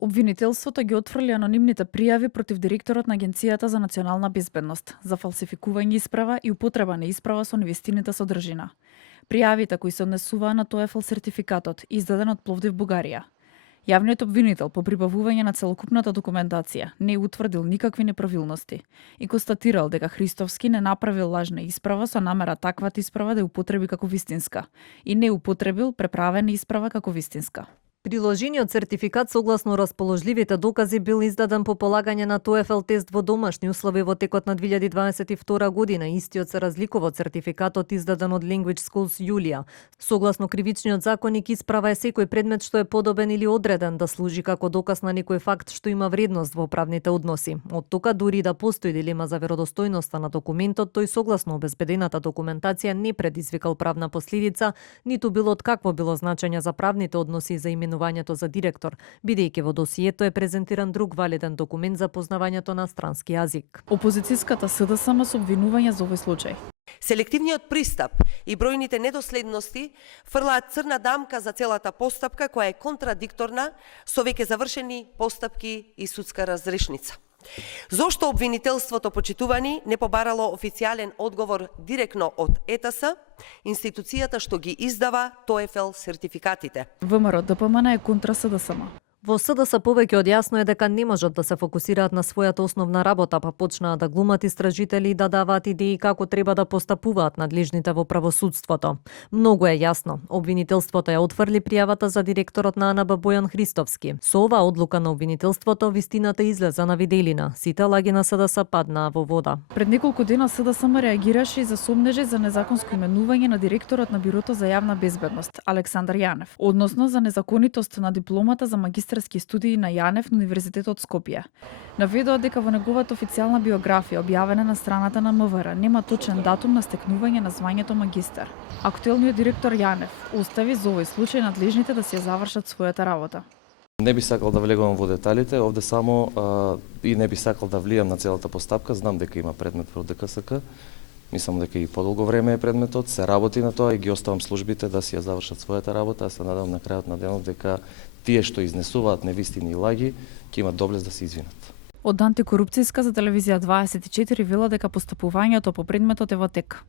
Обвинителството ги отфрли анонимните пријави против директорот на Агенцијата за национална безбедност за фалсификување исправа и употреба на исправа со невистинита содржина. Пријавите кои се однесуваа на TOEFL сертификатот, издаден од Пловдив Бугарија. Јавниот обвинител по прибавување на целокупната документација не утврдил никакви неправилности и констатирал дека Христовски не направил лажна исправа со намера таквата исправа да ја употреби како вистинска и не употребил преправена исправа како вистинска. Приложениот сертификат согласно расположливите докази бил издаден по полагање на TOEFL тест во домашни услови во текот на 2022 година. Истиот се разликува од сертификатот издаден од Language Schools Јулија. Согласно кривичниот законник, исправа е секој предмет што е подобен или одреден да служи како доказ на некој факт што има вредност во правните односи. Од тука, дури да постои дилема за веродостојноста на документот, тој согласно обезбедената документација не предизвикал правна последица, ниту било од какво било значење за правните односи за именувањето за директор, бидејќи во досието е презентиран друг валиден документ за познавањето на странски јазик. Опозицијската СДСМ со обвинување за овој случај. Селективниот пристап и бројните недоследности фрлаат црна дамка за целата постапка која е контрадикторна со веќе завршени постапки и судска разрешница. Зошто обвинителството, почитувани, не побарало официјален одговор директно од ЕТС, институцијата што ги издава TOEFL сертификатите? ВМРО ДПМН е контра СДСМ. Во СДС повеќе од јасно е дека не можат да се фокусираат на својата основна работа, па почнаа да глумат истражители и да даваат идеи како треба да постапуваат надлежните во правосудството. Многу е јасно. Обвинителството ја отфрли пријавата за директорот на АНБ Бојан Христовски. Со оваа одлука на обвинителството вистината излеза на виделина. Сите лаги на СДС паднаа во вода. Пред неколку дена СДСМ реагираше и за сомнежи за незаконско именување на директорот на Бирото за јавна безбедност Александар Јанев, односно за незаконитост на дипломата за магистерски студии на Јанев на Универзитетот Скопје. Наведоа дека во неговата официјална биографија, објавена на страната на МВР, нема точен датум на стекнување на звањето магистар. Актуелниот директор Јанев остави за овој случај надлежните да си ја завршат својата работа. Не би сакал да влегувам во деталите, овде само и не би сакал да влијам на целата постапка. Знам дека има предмет во ДКСК. Мислам дека и подолго време е предметот, се работи на тоа и ги оставам службите да си ја завршат својата работа, а се надам на крајот на денот дека тие што изнесуваат невистини и лаги ќе имат доблест да се извинат. Од антикорупцијска за телевизија 24 вела дека постапувањето по предметот е во тек.